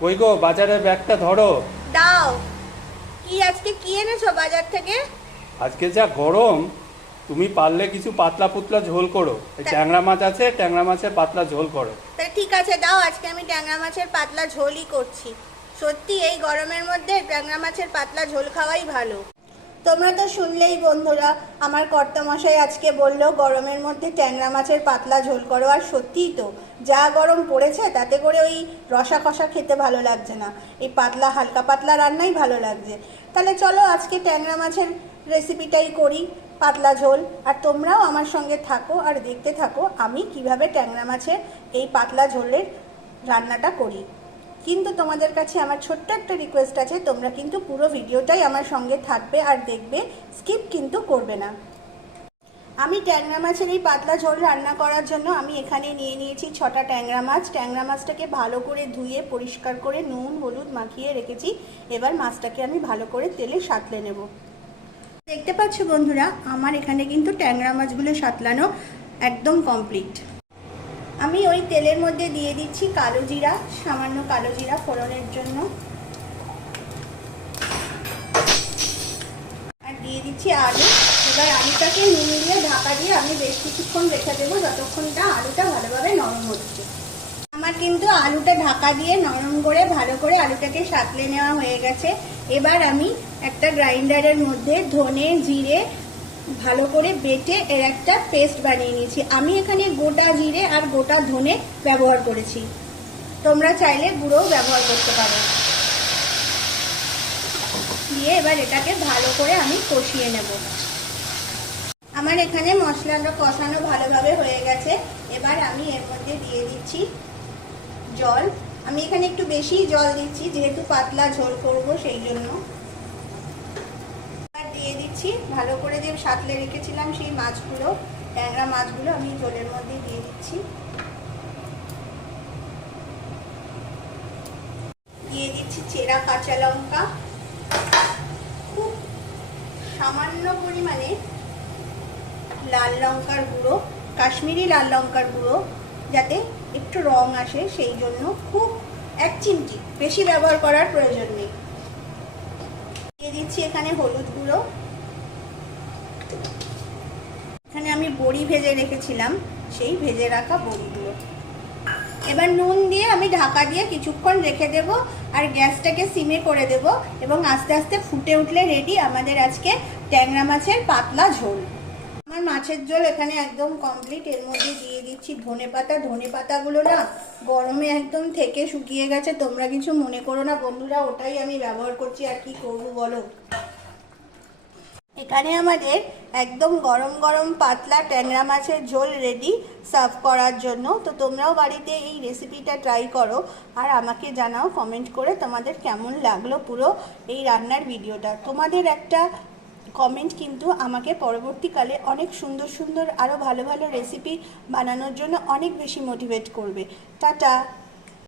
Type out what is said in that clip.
কই গো বাজারের ব্যাগটা ধরো। দাও। কি আজকে কি এনেছো বাজার থেকে? আজকে যা গরম তুমি পারলে কিছু পাতলা পুতলা ঝোল করো। এই ট্যাংরা মাছ আছে ট্যাংরা মাছের পাতলা ঝোল করো। তা ঠিক আছে দাও আজকে আমি ট্যাংরা মাছের পাতলা ঝোলই করছি। সত্যি এই গরমের মধ্যে ট্যাংরা মাছের পাতলা ঝোল খাওয়াই ভালো। তোমরা তো শুনলেই বন্ধুরা, আমার কর্তামশাই আজকে বলল, গরমের মধ্যে ট্যাংরা মাছের পাতলা ঝোল করো। আর সত্যিই তো, যা গরম পড়েছে, তাতে করে ওই রসা কষা খেতে ভালো লাগছে না। এই পাতলা, হালকা পাতলা রান্নাই ভালো লাগছে। তাহলে চলো আজকে ট্যাংরা মাছের রেসিপিটাই করি, পাতলা ঝোল। আর তোমরাও আমার সঙ্গে থাকো আর দেখতে থাকো আমি কীভাবে ট্যাংরা মাছের এই পাতলা ঝোলের রান্নাটা করি। কিন্তু তোমাদের কাছে আমার ছোট্ট একটা রিকোয়েস্ট আছে, তোমরা কিন্তু পুরো ভিডিওটাই আমার সঙ্গে থাকবে আর দেখবে স্কিপ কিন্তু করবে না। আমি ট্যাংরা মাছের এই পাতলা ঝোল রান্না করার জন্য আমি এখানে নিয়ে নিয়েছি ছটা ট্যাংরা মাছ। ট্যাংরা মাছটাকে ভালো করে ধুয়ে, পরিষ্কার করে নুন, হলুদ মাখিয়ে রেখেছি। এবার মাছটাকে আমি ভালো করে তেলে সাঁতলে নেব। দেখতে পাচ্ছ বন্ধুরা, আমার এখানে কিন্তু ট্যাংরা মাছগুলো সাঁতলানো একদম কমপ্লিট আমি ওই তেলের মধ্যে দিয়ে দিচ্ছি কালো জিরা, সামান্য কালো জিরা ফোড়নের জন্য। আর দিয়ে দিচ্ছি আলু। এবার আলুটাকে নুন দিয়ে ঢাকা দিয়ে আমি বেশ কিছুক্ষণ রেখে দেবো যতক্ষণটা আলুটা ভালোভাবে নরম হচ্ছে। আমার কিন্তু আলুটা ঢাকা দিয়ে নরম করে, ভালো করে আলুটাকে সাতলে নেওয়া হয়ে গেছে। এবার আমি একটা গ্রাইন্ডারের মধ্যে ধনে, জিরে ভালো করে বেটে এর একটা পেস্ট বানিয়ে নিয়েছি। আমি এখানে গোটা জিরে আর গোটা ধনে ব্যবহার করেছি। তোমরা চাইলে গুঁড়োও ব্যবহার করতে পারো। দিয়ে এবার এটাকে ভালো করে আমি কষিয়ে নেব। আমার এখানে মশলাটা কষানো ভালোভাবে হয়ে গেছে। এবার আমি এর মধ্যে দিয়ে দিচ্ছি জল। আমি এখানে একটু বেশি জল দিচ্ছি, যেহেতু পাতলা ঝোল করব সেই জন্য। দিচ্ছি ভালো করে যে সাতলে রেখেছিলাম সেই মাছগুলো, ট্যাংরা মাছগুলো আমি জলের মধ্যে দিয়ে দিচ্ছি। দিয়ে দিচ্ছি চেরা কাঁচা লঙ্কা। খুব সামান্য পরিমাণে লাল লঙ্কার গুঁড়ো, কাশ্মীরি লাল লঙ্কার গুঁড়ো, যাতে একটু রং আসে, সেই জন্য খুব এক চিমটি। বেশি ব্যবহার করার প্রয়োজন নেই। দিয়ে দিচ্ছি এখানে হলুদ গুঁড়ো। এখানে আমি বড়ি ভেজে রেখেছিলাম, সেই ভেজে রাখা বড়িগুলো। এবার নুন দিয়ে আমি ঢাকা দিয়ে কিছুক্ষণ রেখে দেব আর গ্যাসটাকে সিমে করে দেব এবং আস্তে আস্তে ফুটে উঠলে রেডি আমাদের আজকে ট্যাংরা মাছের পাতলা ঝোল। আমার মাছের ঝোল এখানে একদম কমপ্লিট এর মধ্যে দিয়ে দিচ্ছি ধনে পাতা। ধনে পাতাগুলো না গরমে একদম থেকে শুকিয়ে গেছে, তোমরা কিছু মনে করো না। বন্ধুরা, ওটাই আমি ব্যবহার করছি, আর কি করব বলো? এখানে আমাদের একদম গরম গরম পাতলা ট্যাংরা মাছের ঝোল রেডি সার্ভ করার জন্য। তো তোমরাও বাড়িতে এই রেসিপিটা ট্রাই করো আর আমাকে জানাও কমেন্ট করে তোমাদের কেমন লাগল পুরো এই রান্নার ভিডিওটা তোমাদের একটা কমেন্ট কিন্তু আমাকে পরবর্তীকালে অনেক সুন্দর সুন্দর আরও ভালো ভালো রেসিপি বানানোর জন্য অনেক বেশি মোটিভেট করবে। টাটা!